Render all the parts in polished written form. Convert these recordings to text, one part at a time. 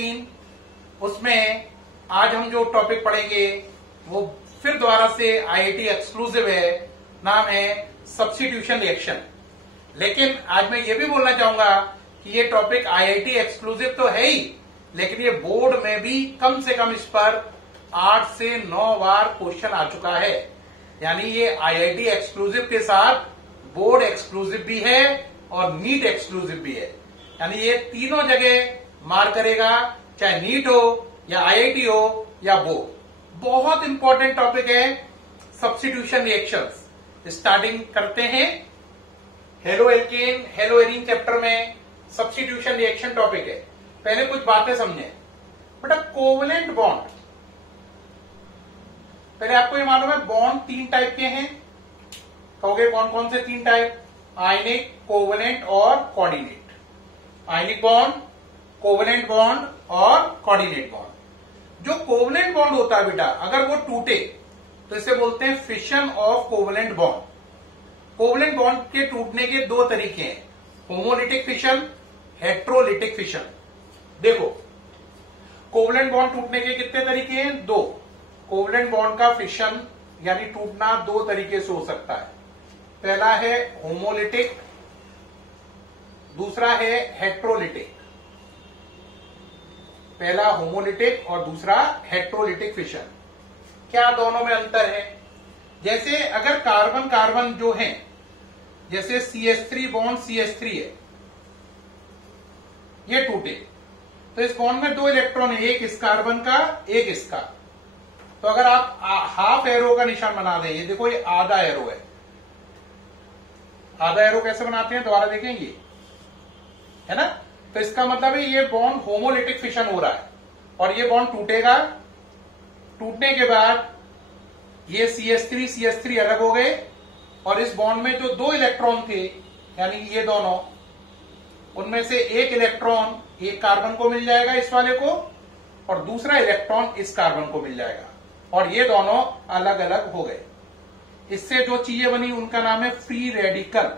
Arene, उसमें आज हम जो टॉपिक पढ़ेंगे वो फिर दोबारा से आईआईटी एक्सक्लूसिव है, नाम है सब्स्टिट्यूशन रिएक्शन। लेकिन आज मैं ये भी बोलना चाहूंगा कि ये टॉपिक आईआईटी एक्सक्लूसिव तो है ही, लेकिन ये बोर्ड में भी कम से कम इस पर 8 से 9 बार क्वेश्चन आ चुका है। यानी ये आईआईटी एक्सक्लूसिव के साथ बोर्ड एक्सक्लूसिव भी है और नीट एक्सक्लूसिव भी है। यानी ये तीनों जगह मार करेगा, चाहे नीट हो या आईआईटी हो या बोर्ड। बहुत इंपॉर्टेंट टॉपिक है सब्स्टिट्यूशन रिएक्शंस। स्टार्टिंग करते हैं। Halo alkane hello arene chapter में सब्स्टिट्यूशन रिएक्शन टॉपिक है। पहले कुछ बातें समझें। बेटा कोवलेंट बॉन्ड, पहले आपको ये मालूम है बॉन्ड 3 टाइप के हैं। कहोगे कौन कौन से 3 टाइप? आयनिक, कोवलेंट और coordinate. Ionic bond, covalent bond और कोऑर्डिनेट बॉन्ड। जो कोवलेंट बॉन्ड होता है बेटा, अगर वो टूटे तो इसे बोलते हैं fission of covalent bond. Covalent bond के टूटने के 2 तरीके हैं, होमोलिटिक फिशन, हेट्रोलिटिक फिशन। देखो कोवलेंट बॉन्ड टूटने के कितने तरीके हैं? 2। कोवलेंट बॉन्ड का फिशन यानी टूटना 2 तरीके से हो सकता है। पहला है होमोलिटिक, दूसरा है हेट्रोलिटिक। पहला होमोलिटिक और दूसरा हेट्रोलिटिक फिशन। क्या दोनों में अंतर है? जैसे अगर कार्बन कार्बन जो है, जैसे CH3 बॉन्ड CH3 है, ये टूटे तो इस बॉन्ड में 2 इलेक्ट्रॉन है, एक इस कार्बन का एक इसका। तो अगर आप हाफ एरो का निशान बना दें, ये देखो ये आधा एरो है। आधा एरो कैसे बनाते हैं दोबारा देखेंगे, है ना? तो इसका मतलब है ये बॉन्ड होमोलिटिक फिशन हो रहा है और ये बॉन्ड टूटेगा। टूटने के बाद ये CH3 अलग हो गए और इस बॉन्ड में जो 2 इलेक्ट्रॉन थे, यानी ये दोनों, उनमें से एक इलेक्ट्रॉन एक कार्बन को मिल जाएगा इस वाले को, और दूसरा इलेक्ट्रॉन इस कार्बन को मिल जाएगा, और ये दोनों अलग अलग हो गए। इससे जो चीजें बनी उनका नाम है फ्री रेडिकल।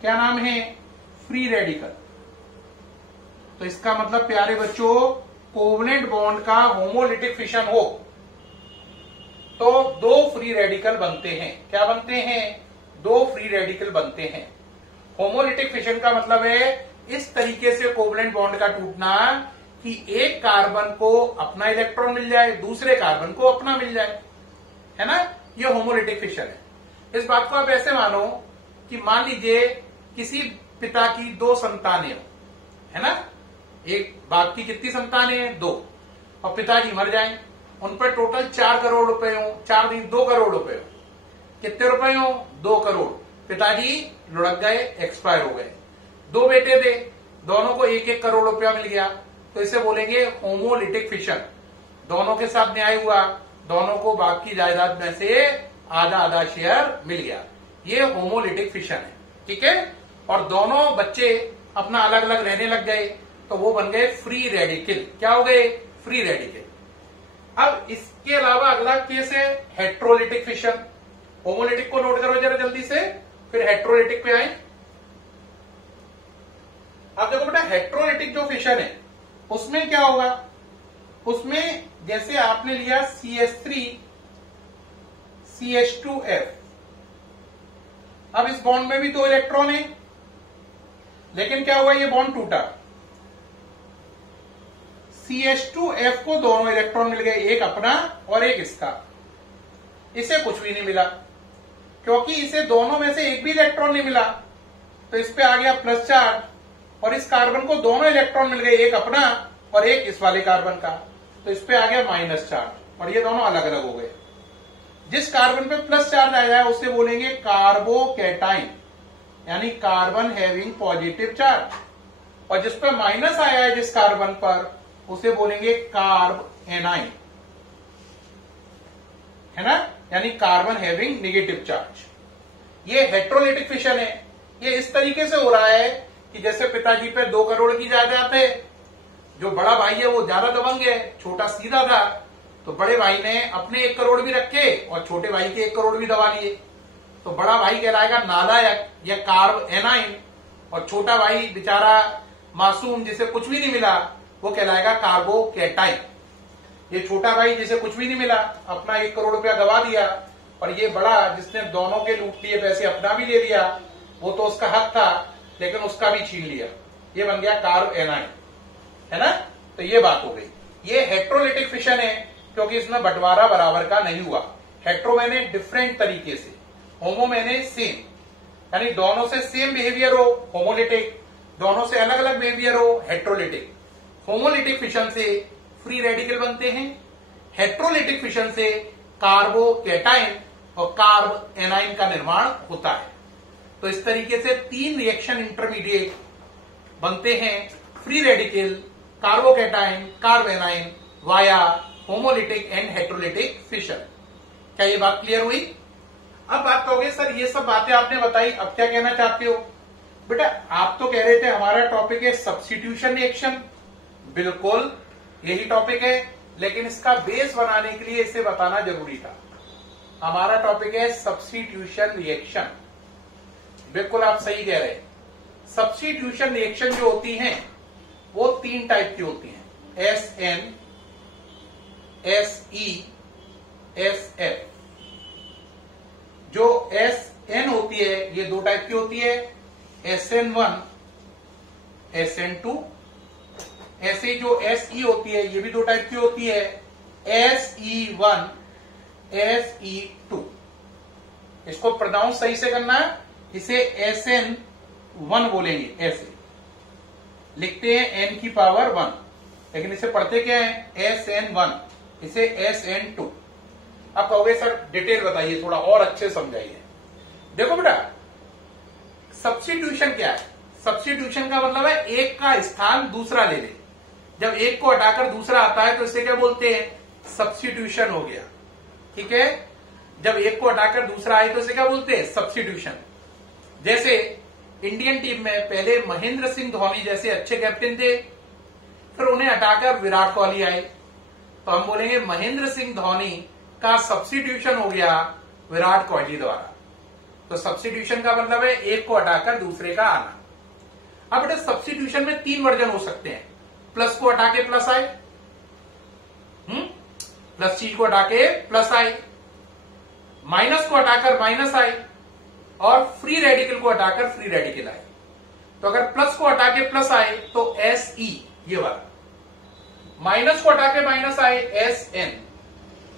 क्या नाम है? Free radical. तो इसका मतलब प्यारे बच्चों, कोवलेंट बॉन्ड का होमोलिटिक फिशन हो तो 2 फ्री रेडिकल बनते हैं। क्या बनते हैं? 2 फ्री रेडिकल बनते हैं। होमोलिटिक फिशन का मतलब है इस तरीके से कोवलेंट बॉन्ड का टूटना कि एक कार्बन को अपना इलेक्ट्रॉन मिल जाए, दूसरे कार्बन को अपना मिल जाए, है ना? ये होमोलिटिक फिशन है। इस बात को आप ऐसे मानो कि मान लीजिए किसी पिता की 2 संतानें हो, है ना? एक बाप की कितनी संतानें हैं? 2। और पिताजी मर जाएं, उन पर टोटल 4 करोड़ रुपए हो, 4 दिन 2 करोड़ रुपए हो। कितने रुपए हो? 2 करोड़। पिताजी लुढ़क गए, एक्सपायर हो गए। 2 बेटे थे, दोनों को 1-1 करोड़ रुपया मिल गया, तो इसे बोलेंगे होमोलिटिक फिशन। दोनों के साथ न्याय हुआ, दोनों को बाप की जायदाद में से आधा आधा शेयर मिल गया। ये होमोलिटिक फिशन है, ठीक है? और दोनों बच्चे अपना अलग अलग रहने लग गए, तो वो बन गए फ्री रेडिकल। क्या हो गए? Free radical. अब इसके अलावा अगला केस है हेट्रोलिटिक फिशन। होमोलिटिक को नोट करो जरा जल्दी से, फिर हेट्रोलिटिक पे आए। अब देखो बेटा, हेट्रोलिटिक जो फिशन है उसमें क्या होगा? उसमें जैसे आपने लिया CH3 CH2F, अब इस बॉन्ड में भी 2 इलेक्ट्रॉन है, लेकिन क्या हुआ? ये बॉन्ड टूटा। CH2F को दोनों इलेक्ट्रॉन मिल गए, एक अपना और एक इसका। इसे कुछ भी नहीं मिला, क्योंकि इसे दोनों में से एक भी इलेक्ट्रॉन नहीं मिला, तो इस पे आ गया प्लस चार्ज, और इस कार्बन को दोनों इलेक्ट्रॉन मिल गए, एक अपना और एक इस वाले कार्बन का, तो इस पे आ गया माइनस चार्ज, और ये दोनों अलग अलग हो गए। जिस कार्बन पे प्लस चार्ज आया है उसे बोलेंगे कार्बोकैटाइन, यानी कार्बन हैविंग पॉजिटिव चार्ज, और जिस पे माइनस आया है जिस कार्बन पर, उसे बोलेंगे कार्ब एनाइन, है ना? यानी कार्बन हैविंग नेगेटिव चार्ज। ये हेट्रोलिटिक फिशन है। ये इस तरीके से हो रहा है कि जैसे पिताजी पे 2 करोड़ की जायदाद है, जो बड़ा भाई है वो ज्यादा दबंग है, छोटा सीधा था, तो बड़े भाई ने अपने 1 करोड़ भी रखे और छोटे भाई के 1 करोड़ भी दबा लिए। तो बड़ा भाई कहलाएगा नालायक या कार्ब एनाइन, और छोटा भाई बेचारा मासूम जिसे कुछ भी नहीं मिला, वो कहलाएगा कार्बोकैटाइन। ये छोटा भाई जिसे कुछ भी नहीं मिला, अपना 1 करोड़ रुपया गवा दिया, और ये बड़ा जिसने दोनों के लूट लिए पैसे, अपना भी ले लिया, वो तो उसका हक था लेकिन उसका भी छीन लिया, ये बन गया कार्ब एनाइन, है ना। तो ये बात हो गई। ये हेट्रोलिटिक फिशन है क्योंकि इसमें बंटवारा बराबर का नहीं हुआ। हेट्रो मैंने डिफरेंट तरीके से, होमो मैंने सेम, यानी दोनों से सेम बिहेवियर हो होमोलिटिक, दोनों से अलग अलग बिहेवियर हो हेट्रोलिटिक। होमोलिटिक फिशन से फ्री रेडिकल बनते हैं, हेट्रोलिटिक फिशन से कार्बोकैटाइन और कार्ब एनाइन का निर्माण होता है। तो इस तरीके से 3 रिएक्शन इंटरमीडिएट बनते हैं, free radical, carbocation, carb A9 via homolytic and heterolytic fission. क्या ये बात क्लियर हुई? अब बात कहोगे सर ये सब बातें आपने बताई, अब क्या कहना चाहते हो? बेटा आप तो कह रहे थे हमारा टॉपिक है सब्स्टिट्यूशन रिएक्शन, बिल्कुल यही टॉपिक है, लेकिन इसका बेस बनाने के लिए इसे बताना जरूरी था। हमारा टॉपिक है सब्स्टिट्यूशन रिएक्शन, बिल्कुल आप सही कह रहे हैं। सब्स्टिट्यूशन रिएक्शन जो होती हैं वो 3 टाइप की होती हैं, SN, SE, SF। जो SN होती है ये 2 टाइप की होती है, SN1, SN2। ऐसे जो SE होती है ये भी 2 टाइप की होती है, SE1, SE2। इसको प्रोनाउंस सही से करना है, इसे SN1 बोलेंगे, ऐसे लिखते हैं n की पावर 1, लेकिन इसे पढ़ते क्या है SN1, इसे SN2। अब कहोगे सर डिटेल बताइए, थोड़ा और अच्छे समझाइए। देखो बेटा सब्स्टिट्यूशन क्या है? सब्स्टिट्यूशन का मतलब है एक का स्थान दूसरा ले ले। जब एक को हटाकर दूसरा आता है तो इसे क्या बोलते हैं? सब्स्टिट्यूशन हो गया, ठीक है। जब एक को हटाकर दूसरा आए तो इसे क्या बोलते हैं? सब्स्टिट्यूशन। जैसे इंडियन टीम में पहले महेंद्र सिंह धोनी जैसे अच्छे कैप्टन थे, फिर उन्हें हटाकर विराट कोहली आए, तो हम बोलेंगे महेंद्र सिंह धोनी का सब्स्टिट्यूशन हो गया विराट कोहली द्वारा। तो सब्स्टिट्यूशन का मतलब है एक को हटाकर दूसरे का आना। अब बेटा सब्स्टिट्यूशन में 3 वर्जन हो सकते हैं, प्लस को हटा के प्लस आए, प्लस ची को हटा के प्लस आए, माइनस को हटाकर माइनस आए, और फ्री रेडिकल को हटाकर फ्री रेडिकल आए। तो अगर प्लस को हटा के प्लस आए तो SE ये वाला, माइनस को हटा के माइनस आए SN,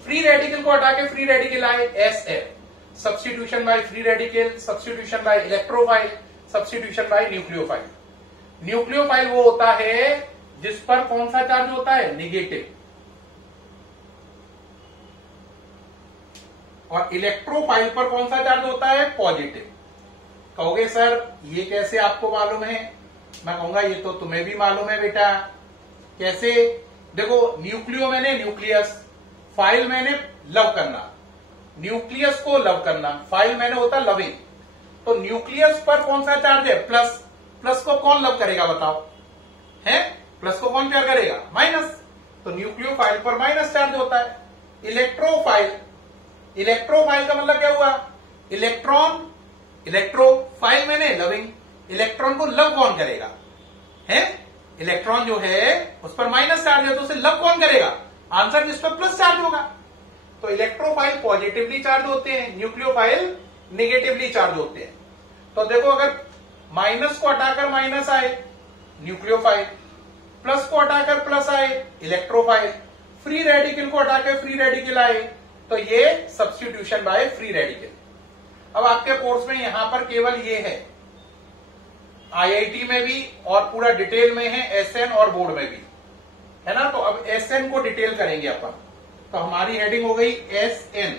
फ्री रेडिकल को हटा के फ्री रेडिकल आए SF। Substitution by free radical, substitution by electrophile, substitution by nucleophile. Nucleophile वो होता है जिस पर कौन सा चार्ज होता है? निगेटिव। और इलेक्ट्रोफाइल पर कौन सा चार्ज होता है? पॉजिटिव। कहोगे सर ये कैसे आपको मालूम है? मैं कहूंगा ये तो तुम्हें भी मालूम है बेटा। कैसे? देखो न्यूक्लियो मैंने न्यूक्लियस, फाइल मैंने लव करना, न्यूक्लियस को लव करना, फाइल मैंने होता लविंग। तो न्यूक्लियस पर कौन सा चार्ज है? प्लस। प्लस को कौन लव करेगा बताओ? है प्लस को कौन प्यार करेगा? माइनस। तो न्यूक्लियोफाइल पर माइनस चार्ज होता है। इलेक्ट्रोफाइल, इलेक्ट्रोफाइल का मतलब क्या हुआ? इलेक्ट्रॉन, इलेक्ट्रोफाइल मैंने लविंग, इलेक्ट्रॉन को लव कौन करेगा? है इलेक्ट्रॉन जो है उस पर माइनस चार्ज है तो उसे लव कौन करेगा? आंसर जिस पर प्लस चार्ज होगा। तो इलेक्ट्रोफाइल पॉजिटिवली चार्ज होते हैं, न्यूक्लियोफाइल निगेटिवली चार्ज होते हैं। तो देखो अगर माइनस को हटाकर माइनस आए न्यूक्लियोफाइल, प्लस को हटाकर प्लस आए इलेक्ट्रोफाइल, फ्री रेडिकल को हटाकर फ्री रेडिकल आए तो ये सब्स्टिट्यूशन बाय फ्री रेडिकल। अब आपके कोर्स में यहां पर केवल ये है, IIT में भी और पूरा डिटेल में है, SN और बोर्ड में भी है ना। तो अब SN को डिटेल करेंगे अपन। तो हमारी हेडिंग हो गई SN,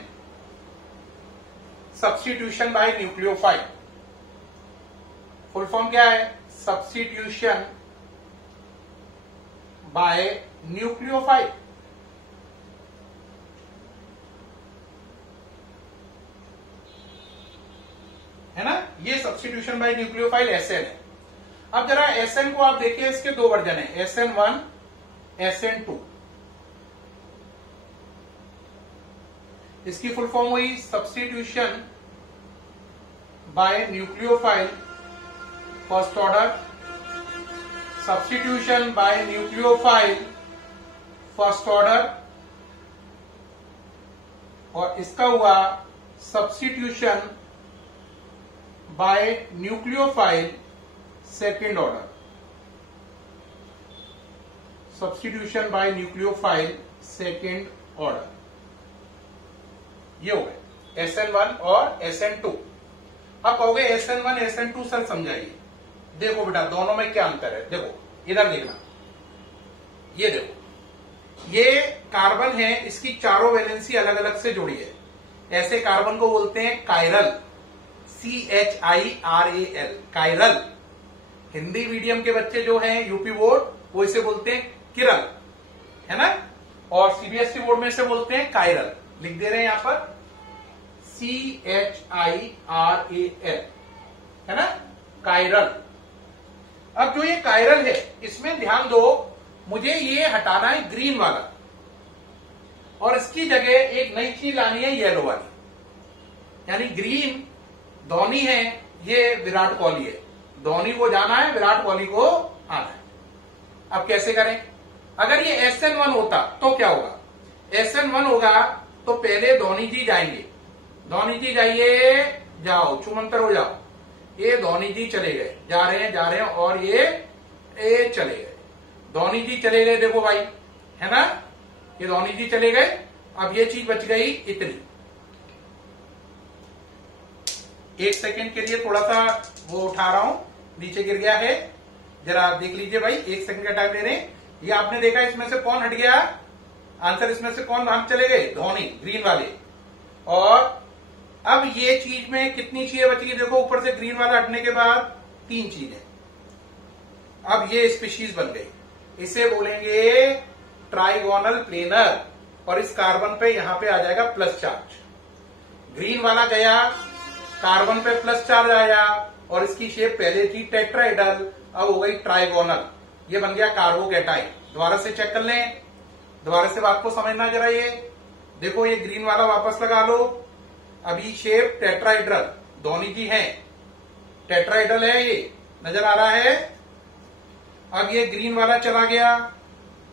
substitution by nucleophile. Full form क्या है? Substitution by nucleophile. है ना, ये सब्स्टिट्यूशन बाय न्यूक्लियोफाइल SN है। अब जरा SN को आप देखिए, इसके 2 वर्जन है, SN1, SN2। इसकी फुल फॉर्म हुई substitution by nucleophile first order, substitution by nucleophile first order, और इसका हुआ substitution by nucleophile second order, substitution by nucleophile second order. ये हो गए SN1 और SN2। अब कहोगे SN1 SN2 सर समझाइए। देखो बेटा दोनों में क्या अंतर है, देखो इधर देखना, ये देखो, ये कार्बन है, इसकी चारों वैलेंसी अलग अलग से जुड़ी है। ऐसे कार्बन को बोलते हैं chiral, CHIRAL, chiral. Hindi medium के बच्चे जो हैं यूपी बोर्ड, वो इसे बोलते हैं किरल, है ना, और CBSE बोर्ड में इसे बोलते हैं कायरल। लिख दे रहे हैं यहां पर CHIRAL, है ना, कायरल। अब जो ये कायरल है, इसमें ध्यान दो, मुझे ये हटाना है ग्रीन वाला, और इसकी जगह एक नई चीज लानी है येलो वाली। यानी ग्रीन धोनी है, ये विराट कोहली है, धोनी को जाना है, विराट कोहली को आना है। अब कैसे करें? अगर ये SN1 होता तो क्या होगा? SN1 होगा तो पहले धोनी जी जाएंगे, धोनी जी जाइए, जाओ छुमंतर हो जाओ, ये धोनी जी चले गए, जा रहे हैं, और ये चले गए, धोनी जी चले गए, देखो भाई, है ना, ये धोनी जी चले गए। अब ये चीज बच गई इतनी, एक सेकंड के लिए थोड़ा सा वो उठा रहा हूं, नीचे गिर गया है, जरा देख लीजिए भाई, एक सेकंड का टाइम ले रहे हैं। ये आपने देखा इसमें से कौन हट गया आंसर, इसमें से कौन हम चले गए? धोनी, ग्रीन वाले। और अब ये चीज में कितनी चीजें बची है? देखो ऊपर से ग्रीन वाला हटने के बाद 3 चीजें। अब ये स्पीशीज बन गई, इसे बोलेंगे ट्राइगोनल प्लेनर, और इस कार्बन पे यहां पे आ जाएगा प्लस चार्ज। ग्रीन वाला गया, कार्बन पे प्लस चार्ज आया, और इसकी शेप पहले थी टेट्राहेड्रल, अब हो गई ट्राइगोनल, ये बन गया कार्बोकैटाइन। दोबारा से चेक कर लें, दोबारा से बात को समझना जरा। ये देखो, ये ग्रीन वाला वापस लगा लो, अभी शेप टेट्राहेड्रल, धोनी जी हैं, टेट्राहेड्रल है, ये नजर आ रहा है। अब ये ग्रीन वाला चला गया,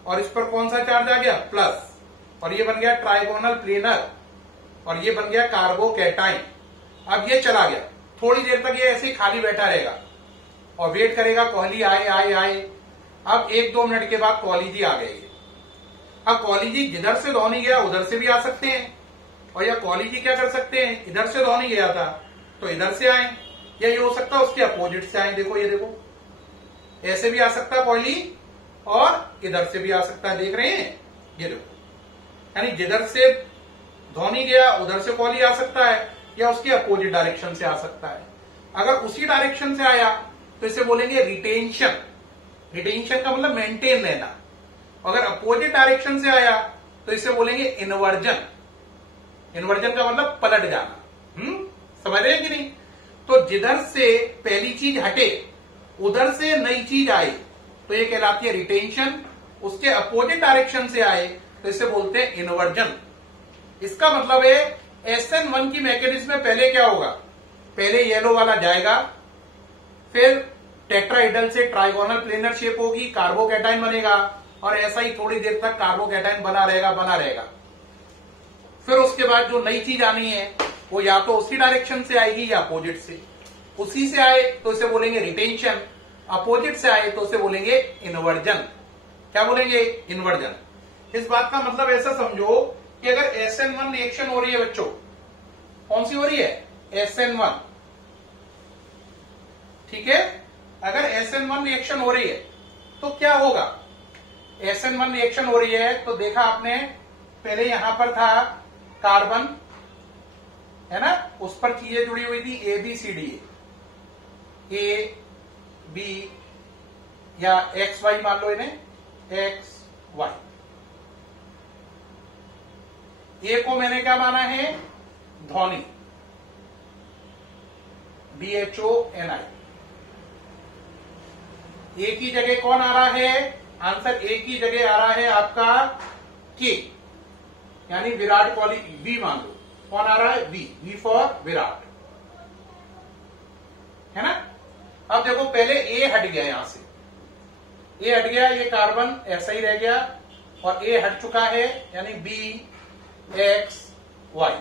और इस पर कौन सा चार्ज आ गया? प्लस, और ये बन गया ट्राइगोनल प्लेनर, और ये बन गया कार्बोकैटाइन। अब ये चला गया, थोड़ी देर तक ये ऐसे ही खाली बैठा रहेगा और वेट करेगा कोहली आए आए आए। अब 1-2 मिनट के बाद कोहली जी आ गए। अब कोहली जी जिधर से धोनी गया उधर से भी आ सकते हैं, और या कोहली जी क्या कर सकते हैं, इधर से धोनी गया था तो इधर से आए, या ये हो सकता है उसके अपोजिट से आए। देखो, ये देखो, ऐसे भी आ सकता है कोहली, और इधर से भी आ सकता है, देख रहे हैं, ये देखो। यानी जिधर से धोनी गया उधर से कोहली आ सकता है, या उसके अपोजिट डायरेक्शन से आ सकता है। अगर उसी डायरेक्शन से आया तो इसे बोलेंगे रिटेंशन। रिटेंशन का मतलब मेंटेन रहना। अगर अपोजिट डायरेक्शन से आया तो इसे बोलेंगे इन्वर्जन। इन्वर्जन का मतलब पलट जाना। समझ रहे हैं कि नहीं? तो जिधर से पहली चीज हटे उधर से नई चीज आए तो ये कहलाती है रिटेंशन। उसके अपोजिट डायरेक्शन से आए तो इसे बोलते हैं इन्वर्जन। इसका मतलब है SN1 की मैकेनिज्म में पहले क्या होगा? पहले येलो वाला जाएगा, फिर टेट्राहेड्रल से ट्राइगोनल प्लेनर शेप होगी, कार्बोकैटाइन बनेगा, और ऐसा ही थोड़ी देर तक कार्बोकैटाइन बना रहेगा। फिर उसके बाद जो नई चीज आनी है वो या तो उसी डायरेक्शन से आएगी या अपोजिट से। उसी से आए तो इसे बोलेंगे रिटेंशन, अपोजिट से आए तो उसे बोलेंगे इन्वर्जन। क्या बोलेंगे? इन्वर्जन। इस बात का मतलब ऐसा समझो कि अगर SN1 रिएक्शन हो रही है बच्चों, कौन सी हो रही है? SN1, ठीक है। अगर SN1 रिएक्शन हो रही है तो क्या होगा? SN1 रिएक्शन हो रही है तो देखा आपने, पहले यहां पर था कार्बन, है ना, उस पर चीजें जुड़ी हुई थी ABCD, A B या XY मान लो इन्हें, XY। ए को मैंने क्या माना है? धोनी, BHONI। ए की जगह कौन आ रहा है? आंसर ए की जगह आ रहा है आपका के, यानी विराट कोहली। वी मान लो, कौन आ रहा है? वी फॉर विराट, है ना। अब देखो, पहले ए हट गया यहां से, ए हट गया, ये कार्बन ऐसा ही रह गया और ए हट चुका है, यानी BXY,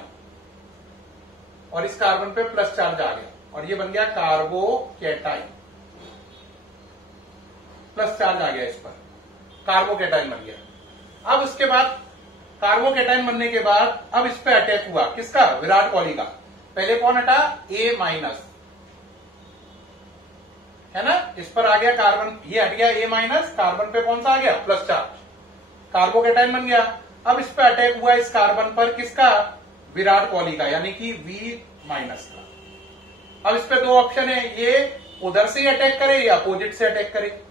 और इस कार्बन पे प्लस चार्ज आ गया और ये बन गया कार्बोकैटाइन, प्लस चार्ज आ गया इस पर, कार्बोकैटाइन बन गया। अब इसके बाद कार्बोकैटाइन बनने के बाद अब इस पे अटैक हुआ, किसका? विराट कोहली का। पहले कौन हटा? A-, है ना, इस पर आ गया कार्बन, ये हट गया A-, कार्बन पे कौन सा आ गया? प्लस चार्ज, कार्बोकैटाइन बन गया। अब इस पे अटैक हुआ इस कार्बन पर, किसका? विराट कोहली का, यानी कि V- का। अब इस पे दो ऑप्शन है, ये उधर से ही अटैक करे या अपोजिट से अटैक करे,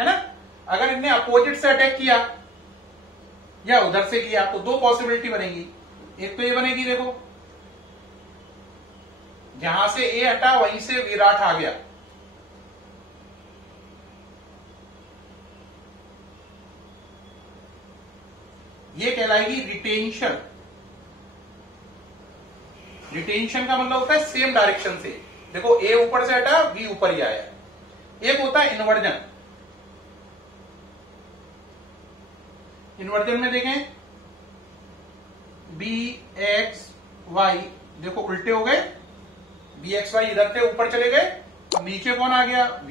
है ना। अगर इनने अपोजिट से अटैक किया या उधर से किया तो दो पॉसिबिलिटी बनेगी। एक तो ये बनेगी, देखो जहां से ए हटा वहीं से विराट आ गया, ये कहलाएगी रिटेंशन। रिटेंशन का मतलब होता है सेम डायरेक्शन से, देखो ए ऊपर से हटा, बी ऊपर ही आया। एक होता है इन्वर्जन। इन्वर्जन में देखें BXY, देखो उल्टे हो गए, BXY इधर थे ऊपर चले गए, नीचे कौन आ गया? B।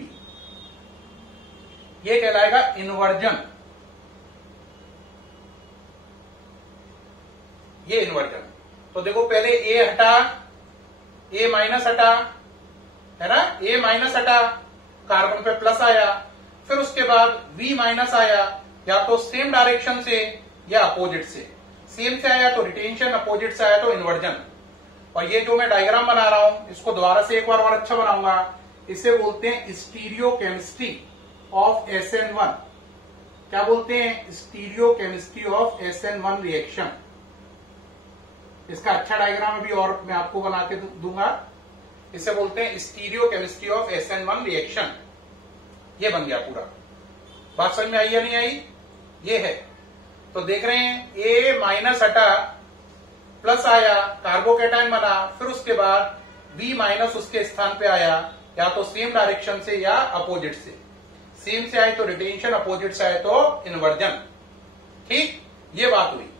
ये कहलाएगा इन्वर्जन, ये इन्वर्जन। तो देखो पहले A हटा, A- हटा, है ना, A- हटा, कार्बन पे प्लस आया, फिर उसके बाद V- आया, या तो सेम डायरेक्शन से या अपोजिट से। सेम से आया तो रिटेंशन, अपोजिट से आया तो इन्वर्जन। और ये जो मैं डायग्राम बना रहा हूं, इसको दोबारा से एक बार और अच्छा बनाऊंगा। इसे बोलते हैं स्टीरियोकेमिस्ट्री ऑफ SN1। क्या बोलते हैं? Stereochemistry of SN1 reaction. इसका अच्छा डायग्राम अभी और मैं आपको बना के दूंगा। इसे बोलते हैं स्टीरियोकेमिस्ट्री ऑफ SN1 रिएक्शन। ये बन गया पूरा। बात समझ में आई या नहीं आई? ये है। तो देख रहे हैं A- हटा, प्लस आया, कार्बोकैटाइन बना, फिर उसके बाद B- उसके स्थान पे आया, या तो सेम डायरेक्शन से या अपोजिट से। सेम से आए तो रिटेंशन, अपोजिट से आए तो इन्वर्जन। ठीक, ये बात हुई।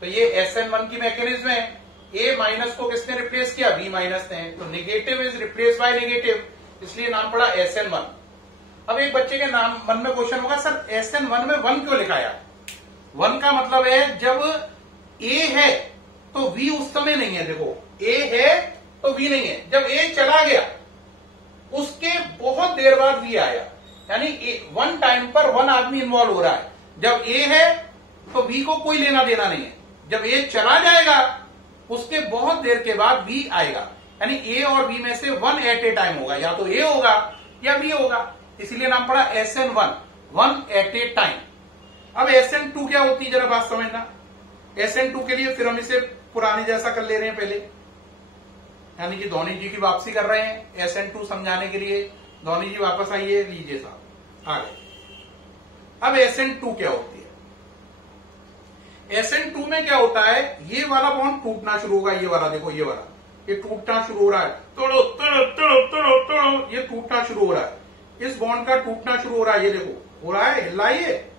तो ये SN1 की मैकेनिज्म है। A- को किसने रिप्लेस किया? B- ने। तो negative is replace by negative, इसलिए नाम पड़ा SN1। अब एक बच्चे के नाम मन में क्वेश्चन होगा, सर SN1 में 1 क्यों लिखाया? 1 का मतलब है जब A है तो V उस समय नहीं है। देखो A है तो V नहीं है। जब A चला गया उसके बहुत देर बाद V आया, यानी 1 टाइम पर 1 आदमी इन्वॉल्व हो रहा है। जब A है तो V को कोई लेना देना नहीं है। जब A चला जाएगा उसके बहुत देर के बाद V आएगा, यानी A और V में से 1 एट ए टाइम होगा, या तो A होगा या V होगा, इसीलिए नाम पड़ा SN1, 1 एट ए टाइम। अब SN2 क्या होती है जरा बात समझना। SN2 के लिए फिर हम इसे पुराने जैसा कर ले रहे हैं पहले, यानी कि धोनी जी की वापसी कर रहे हैं SN2 समझाने के लिए। धोनी जी वापस आइए, लीजिए साहब आ गए। अब SN2 क्या होती है? SN2 में क्या होता है, ये वाला बॉन्ड टूटना शुरू होगा, ये वाला देखो, ये वाला ये टूटना शुरू हो रहा है, तोड़ो तोड़ो तोड़ो तोड़ो तोड़ो, ये टूटना शुरू हो रहा है। इस बॉन्ड का टूटना शुरू हो रहा है, ये देखो हो रहा है, हिलाइए,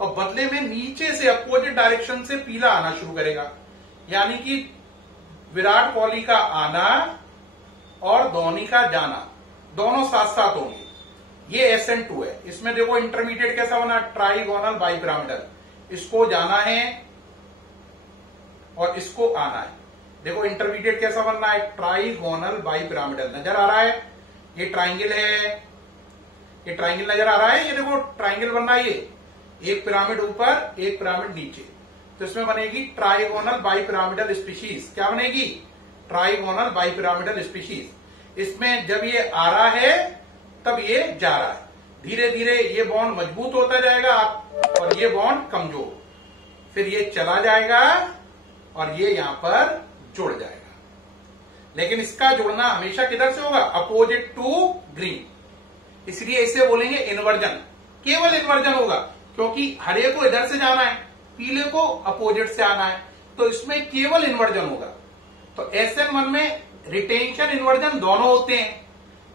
और बदले में नीचे से अपोजिट डायरेक्शन से पीला आना शुरू करेगा, यानी कि विराट कोहली का आना और धोनी का जाना दोनों साथ साथ होंगे। ये SN2 है। इसमें देखो इंटरमीडिएट कैसा बना, ट्राइगोनल बाइपिरामिडल। इसको जाना है और इसको आना है। देखो इंटरमीडिएट कैसा बनना है, ट्राइगोनल बाइपिरामिडल नजर आ रहा है। ये ट्राइंगल है, ये ट्राइंगल नजर आ रहा है, ये देखो ट्राइंगल बन रहा है, ये एक पिरामिड ऊपर एक पिरामिड नीचे, तो इसमें बनेगी ट्राइगोनल बाइपिरामिडल स्पीशीज। क्या बनेगी? Trigonal bipyramidal species. इसमें जब ये आ रहा है तब ये जा रहा है, धीरे धीरे ये बॉन्ड मजबूत होता जाएगा और ये बॉन्ड कमजोर, फिर ये चला जाएगा और ये यहां पर जुड़ जाएगा। लेकिन इसका जुड़ना हमेशा किधर से होगा? अपोजिट टू ग्रीन, इसलिए इसे बोलेंगे इन्वर्जन। केवल इन्वर्जन होगा, क्योंकि हरे को इधर से जाना है, पीले को अपोजिट से आना है, तो इसमें केवल इन्वर्जन होगा। तो SN1 में रिटेंशन इन्वर्जन दोनों होते हैं,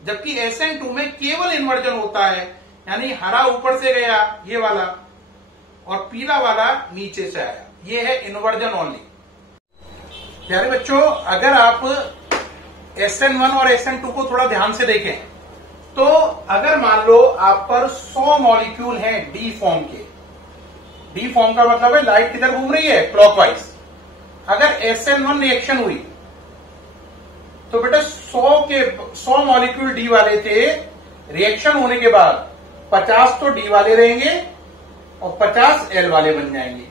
जबकि SN2 में केवल इन्वर्जन होता है, यानी हरा ऊपर से गया ये वाला और पीला वाला नीचे से आया, ये है इन्वर्जन ओनली। प्यारे बच्चों, अगर आप SN1 और SN2 को थोड़ा ध्यान से देखें तो अगर मान लो आप पर 100 मॉलिक्यूल हैं डी फॉर्म के, डी फॉर्म का मतलब है लाइट किधर घूम रही है, क्लॉकवाइज। अगर SN1 रिएक्शन हुई तो बेटा 100 मॉलिक्यूल डी वाले थे, रिएक्शन होने के बाद 50 तो डी वाले रहेंगे और 50 एल वाले बन जाएंगे।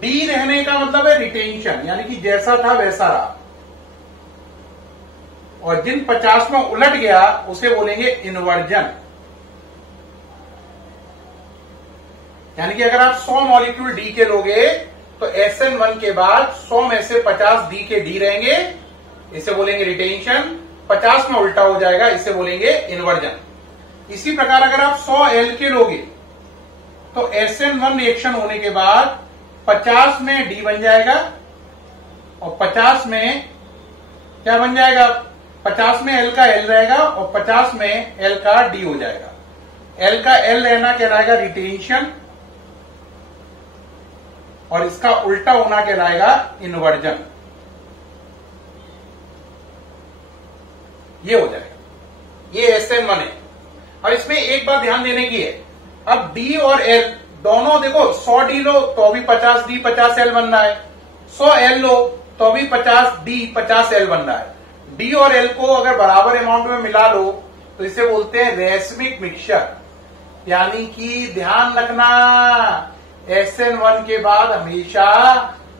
डी रहने का मतलब है रिटेंशन, यानी कि जैसा था वैसा रहा, और जिन 50 में उलट गया उसे बोलेंगे इन्वर्जन। यानी कि अगर आप 100 मॉलिक्यूल डी के लोगे तो SN1 के बाद 100 में से 50 डी के डी रहेंगे, इसे बोलेंगे रिटेंशन। 50 में उल्टा हो जाएगा, इसे बोलेंगे इन्वर्जन। इसी प्रकार अगर आप 100 एल के लोगे तो SN1 रिएक्शन होने के बाद 50 में डी बन जाएगा और 50 में क्या बन जाएगा, 50 में एल का एल रहेगा और 50 में एल का डी हो जाएगा। एल का एल रहना कहलाएगा रिटेंशन और इसका उल्टा होना कहलाएगा इन्वर्जन। ये हो जाएगा, ये SN1 है। अब इसमें एक बात ध्यान देने की है, अब डी और एल दोनों देखो, 100 डी लो तो भी 50 डी 50 एल बन रहा है, 100 एल लो तो भी 50 डी 50 एल बन रहा है। डी और एल को अगर बराबर अमाउंट में मिला लो तो इसे बोलते हैं रेसमिक मिक्सचर। यानी कि ध्यान रखना, SN1 के बाद हमेशा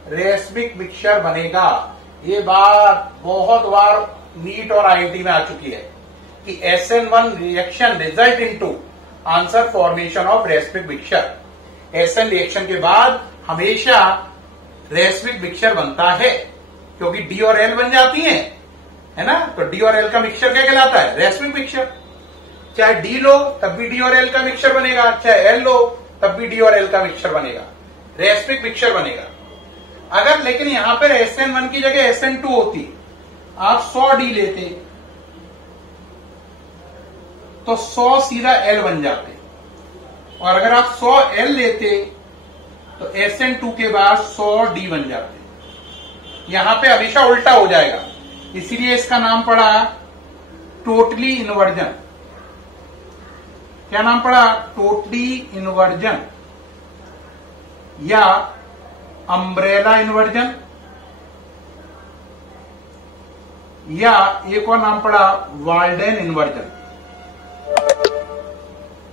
रेसमिक मिक्सचर बनेगा। ये बात बहुत बार नीट और IIT में आ चुकी है कि SN1 reaction result into answer formation of racemic mixture. SN reaction के बाद हमेशा रेसमिक मिक्सचर बनता है, क्योंकि डी और एल बन जाती हैं, है ना। तो डी और एल का मिक्सचर क्या कहलाता है, रेसमिक मिक्सचर। चाहे डी लो तब भी डी और एल का मिक्सचर बनेगा, चाहे एल लो तब भी डी और एल का मिक्सचर बनेगा, रेसमिक मिक्सचर बनेगा। अगर लेकिन यहां पर SN1 की जगह SN2 होती, आप 100 डी लेते तो 100 सीधा एल बन जाते, और अगर आप 100 एल लेते तो SN2 के बाद 100 डी बन जाते। यहां पे हमेशा उल्टा हो जाएगा, इसीलिए इसका नाम पड़ा टोटली इन्वर्जन। क्या नाम पड़ा, टोटली इन्वर्जन या अम्ब्रेला इन्वर्जन, या एक और नाम पड़ा वाल्डेन इन्वर्जन।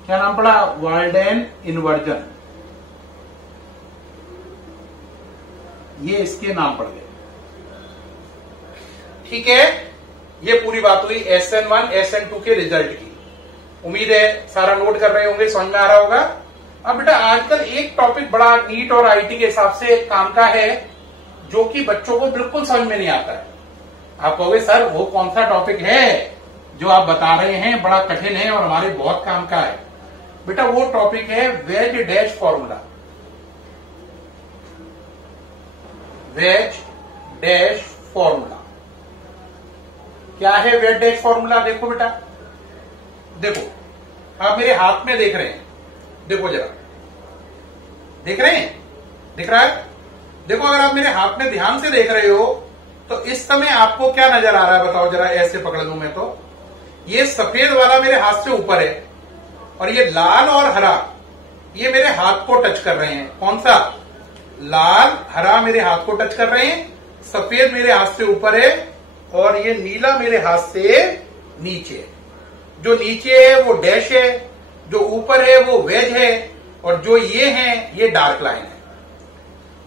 क्या नाम पड़ा, वाल्डेन इन्वर्जन। ये इसके नाम पड़ गए। ठीक है, ये पूरी बात हुई SN1 SN2 के रिजल्ट की। उम्मीद है सारा नोट कर रहे होंगे, समझ में आ रहा होगा। अब बेटा आजकल एक टॉपिक बड़ा नीट और IIT के हिसाब से काम का है, जो कि बच्चों को बिल्कुल समझ में नहीं आता है। आप कहोगे सर वो कौन सा टॉपिक है जो आप बता रहे हैं, बड़ा कठिन है और हमारे बहुत काम का है। बेटा वो टॉपिक है veg dash formula. Veg dash formula क्या है, वेज डैश फॉर्मूला। देखो बेटा, देखो आप मेरे हाथ में देख रहे हैं, देखो जरा, देख रहे हैं, दिख रहा है। देखो अगर आप मेरे हाथ में ध्यान से देख रहे हो तो इस समय आपको क्या नजर आ रहा है, बताओ जरा। ऐसे पकड़ लूं मैं तो ये सफेद वाला मेरे हाथ से ऊपर है और ये लाल और हरा ये मेरे हाथ को टच कर रहे हैं। कौन सा, लाल हरा मेरे हाथ को टच कर रहे हैं, सफेद मेरे हाथ से ऊपर है और ये नीला मेरे हाथ से नीचे है। जो नीचे है वो डैश है, जो ऊपर है वो वेज है, और जो ये है ये डार्क लाइन है।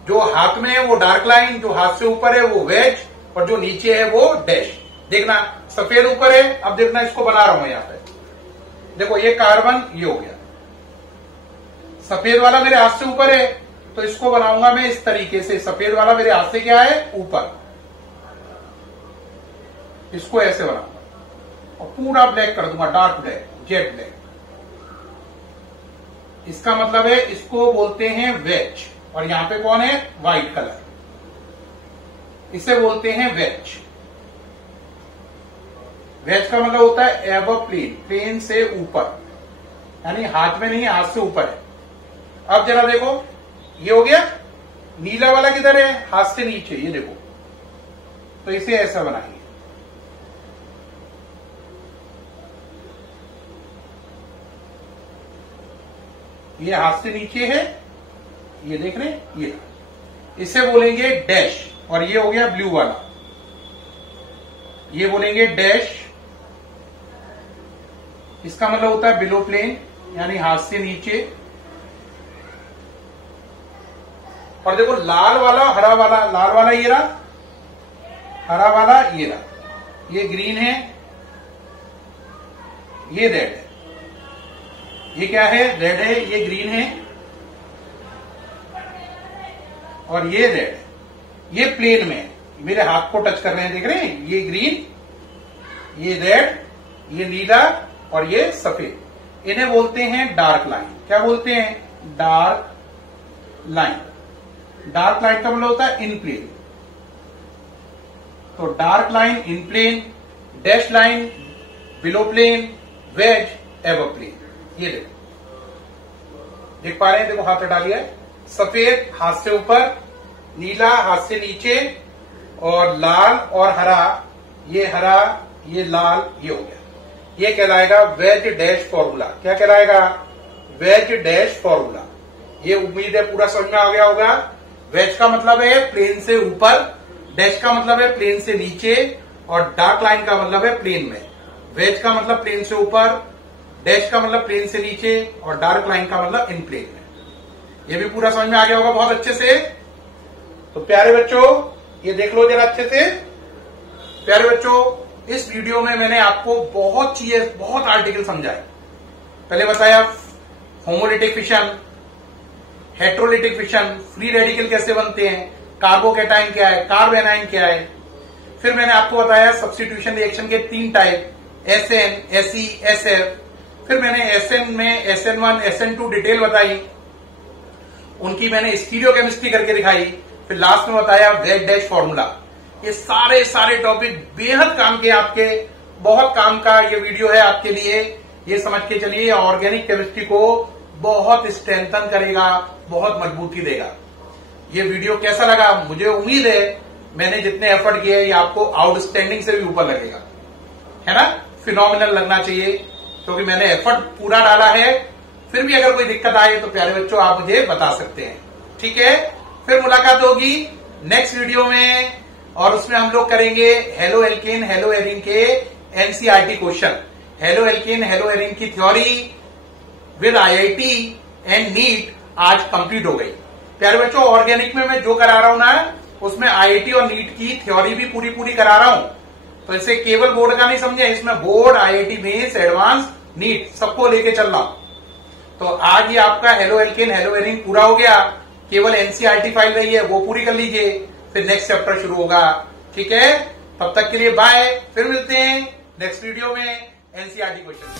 जो हाथ में है वो डार्क लाइन, जो हाथ से ऊपर है वो वेज, और जो नीचे है वो डैश। देखना सफेद ऊपर है, अब देखना इसको बना रहा हूं यहां पे। देखो ये कार्बन ये हो गया, सफेद वाला मेरे हाथ से ऊपर है तो इसको बनाऊंगा मैं इस तरीके से। सफेद वाला मेरे हाथ से क्या है, ऊपर, इसको ऐसे बनाऊंगा और पूरा ब्लैक कर दूंगा, डार्क ब्लैक, जेट ब्लैक। इसका मतलब है इसको बोलते हैं वेज, और यहां पे कौन है, व्हाइट कलर, इसे बोलते हैं वेज। वेज का मतलब होता है एबव प्लेन, प्लेन से ऊपर। यानी हाथ में नहीं, हाथ से ऊपर है। अब जरा देखो, ये हो गया। नीला वाला किधर है? हाथ से नीचे, ये देखो। तो इसे ऐसा बनाएंगे, ये हाथ से नीचे है, ये देख रहे हैं, ये इसे बोलेंगे डैश। और ये हो गया ब्लू वाला, ये बोलेंगे डैश। इसका मतलब होता है बिलो प्लेन, यानी हाथ से नीचे। और देखो लाल वाला, हरा वाला, लाल वाला ये रहा, हरा वाला ये रहा, ये ग्रीन है, ये रेड है। ये क्या है? रेड है, ये ग्रीन है और ये रेड है। ये प्लेन में मेरे हाथ को टच कर रहे हैं, देख रहे हैं? ये ग्रीन, ये रेड, ये नीला और ये सफेद। इन्हें बोलते हैं डार्क लाइन। क्या बोलते हैं? Dark line. डार्क लाइन का मतलब होता है इन प्लेन। तो dark line in plane, dash line below plane, wedge above plane. ये देखो, देख पा रहे हैं? देखो हाथ हटा लिया है। सफेद हाथ से ऊपर, नीला हाथ से नीचे और लाल और हरा, ये हरा, ये लाल, ये हो गया। ये कहलाएगा वेज डैश फॉर्मूला। क्या कहलाएगा? Veg dash formula. ये उम्मीद है पूरा समझ में आ गया होगा। वेज का मतलब है प्लेन से ऊपर, डैश का मतलब है प्लेन से नीचे और डार्क लाइन का मतलब है प्लेन में। वेज का मतलब प्लेन से ऊपर, डैश का मतलब प्लेन से नीचे और डार्क लाइन का मतलब इन प्लेन में। ये भी पूरा समझ में आ गया होगा बहुत अच्छे से। तो प्यारे बच्चों, ये देख लो जरा अच्छे से। प्यारे बच्चों, इस वीडियो में मैंने आपको बहुत चीजें, बहुत आर्टिकल समझाए। पहले बताया homolytic fission, heterolytic fission, free radical कैसे बनते हैं, कार्बोकैटायन क्या है, कार्बेनाइन क्या है। फिर मैंने आपको बताया सब्स्टिट्यूशन रिएक्शन के 3 टाइप, SN, SE, SF। फिर मैंने SN में SN1, SN2 डिटेल बताई, उनकी मैंने स्टीरियोकेमिस्ट्री करके दिखाई। फिर लास्ट में बताया वेज डैश फॉर्मूला। ये सारे टॉपिक बेहद काम के, आपके बहुत काम का ये वीडियो है आपके लिए। ये समझ के चलिए, ऑर्गेनिक केमिस्ट्री को बहुत स्ट्रेंथन करेगा, बहुत मजबूती देगा। ये वीडियो कैसा लगा? मुझे उम्मीद है मैंने जितने एफर्ट किए ये आपको आउटस्टैंडिंग से भी ऊपर लगेगा, है ना? फिनोमिनल लगना चाहिए, क्योंकि मैंने एफर्ट पूरा डाला है। फिर भी अगर कोई दिक्कत आए तो प्यारे बच्चों आप मुझे बता सकते हैं, ठीक है? फिर मुलाकात होगी नेक्स्ट वीडियो में, और उसमें हम लोग करेंगे हेलो एल्केन हेलो एरिन के NCERT question. Haloalkane haloarene की theory with IIT and NEET आज कंप्लीट हो गई। प्यारे बच्चों, ऑर्गेनिक में मैं जो करा रहा हूं ना, उसमें आईआईटी और नीट की थ्योरी भी पूरी करा रहा हूं। तो इसे केवल बोर्ड का नहीं समझे, इसमें board, IIT mains, advance, NEET सबको लेके चल रहा हूं। तो आज ही आपका हेलो एल्केन हेलो एरिन पूरा हो गया। केवल एनसीईआरटी फाइल रही है, वो पूरी कर लीजिए, फिर नेक्स्ट चैप्टर शुरू होगा, ठीक है? तब तक के लिए बाय, फिर मिलते हैं नेक्स्ट वीडियो में एनसीईआरटी क्वेश्चन।